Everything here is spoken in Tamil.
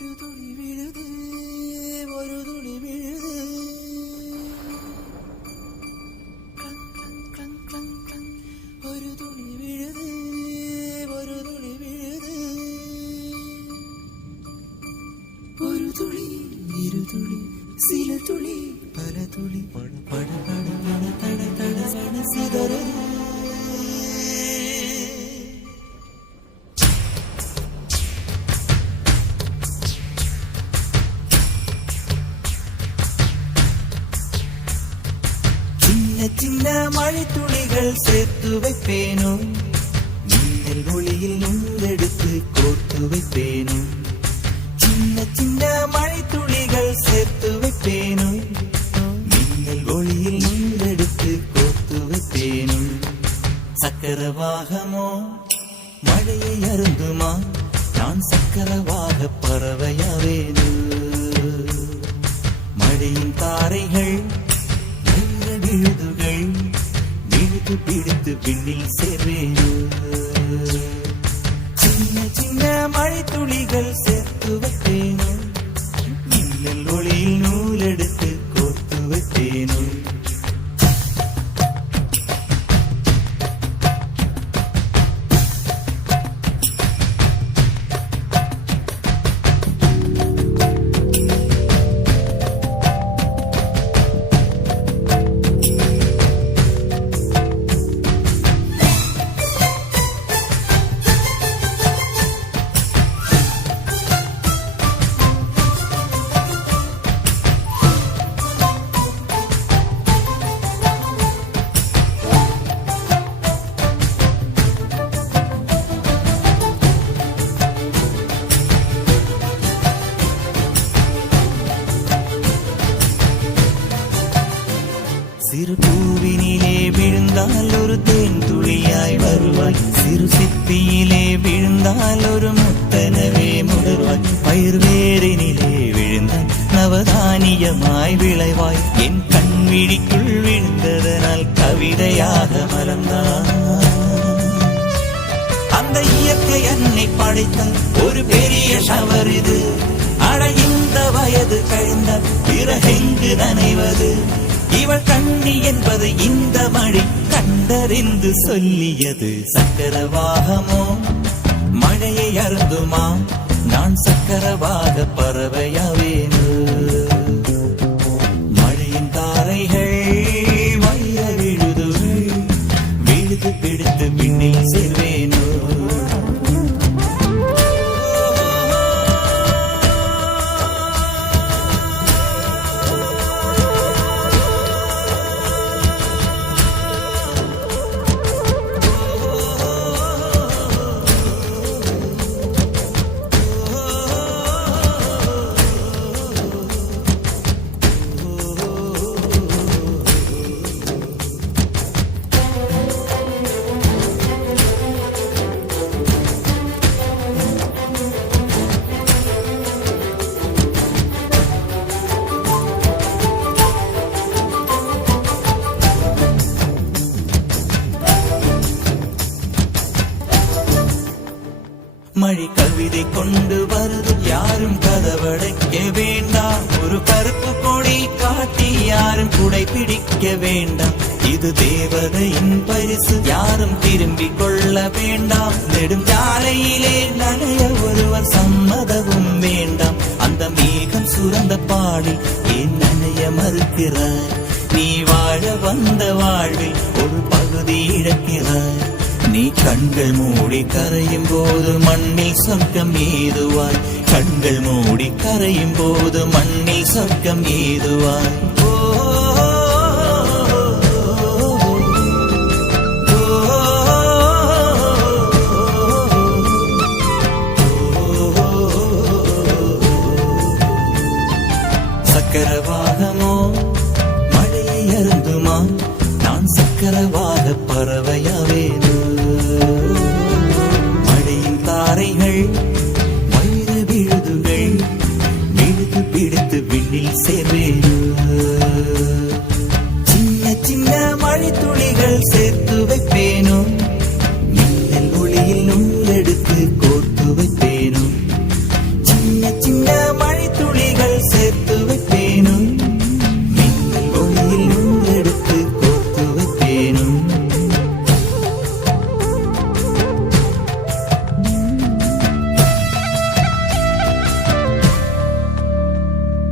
ஒரு துளி விழுது ஒரு துளி விழுது ஒரு துளி விழுது ஒரு துளி விழுது ஒரு துளி இரு துளி சில துளி பல துளி பட பட பட பட தட தட சட சிதறது சின்ன மழை துளிகள் சேர்த்து வைப்பேனோ மின்னல் ஒளியில் நூலெடுத்து கோர்த்து வைப்பேனோ சின்ன சின்ன மழை துளிகள் சேர்த்து வைப்பேனோ மின்னல் ஒளியில் நூலெடுத்து கோர்த்து வைப்பேனோ சக்கரவாகமோ மழையை அருந்துமா நான் சக்கரவாக பறவையாவேனோ மழையின் தாரைகள் விழுதுகள் விழுது பிடித்து விண்ணில் சேர்வேனோ சின்ன சின்ன மழை துளிகள் சேர்த்து வைப்பேனோ மின்னல் ஒளியில் நூலெடுத்து கோர்த்து வைப்பேனோ சிறு பூவினிலே விழுந்தால் ஒரு தேன் துளியாய் வருவாய் சிறு சிப்பியிலே விழுந்தால் ஒரு முத்தனவே முடர்வாய் பயிர் வேரினிலே விழுந்தால் நவதானியமாய் விளைவாய் என் கண்விழிக்குள் விழுந்ததனால் கவிதையாக மலர்ந்தாய் அந்த இயற்கை என்னை படைத்தால் ஒரு பெரிய ஷவர் இது அட இந்த வயது கழிந்த பிறகெங்கு நனைவது இவள் கண்ணி என்பது இந்த மழை கண்டறிந்து சொல்லியது சக்கரவாகமோ மழையை அருந்துமா நான் சக்கரவாக பறவையாவேனோ மழையின் தாரைகள் வைர விழுதுகள் விழுது பிடித்து விண்ணில் சேர்வேனோ மழை கவிதை கொண்டு வருது யாரும் கதவடைக்க வேண்டாம் ஒரு கருப்பு கொடி காட்டி யாரும் குடை பிடிக்க வேண்டாம் இது தேவதையின் பரிசு யாரும் திரும்பிக் கொள்ள வேண்டாம் நெடுஞ்சாலையிலே நனைய ஒருவர் சம்மதமும் வேண்டாம் அந்த மேகம் சுரந்த பாடி ஏன் நனைய மறுக்கிறாய் நீ வாழ வந்த வாழ்வில் ஒரு பகுதி இழக்கிறாய் நீ கண்கள் மூடி கரையும் போது மண்ணில் சொர்க்கம் ஏதுவாய் கண்கள் மூடி கரையும் போது மண்ணில் சொர்க்கம் ஏதுவாய் சக்கரவாகமோ மழையை அருந்துமா நான் சக்கரவாக பறவையாவேனோ மழையின் தாரைகள் வைர விழுதுகள் விழுது பிடித்து விண்ணில் சேர்வேனோ சின்ன சின்ன மழை துளிகள் சேர்த்து வைப்பேனோ மின்னல் ஒளியில் நூலெடுத்து கோர்த்து வைப்பேனோ சின்ன சின்ன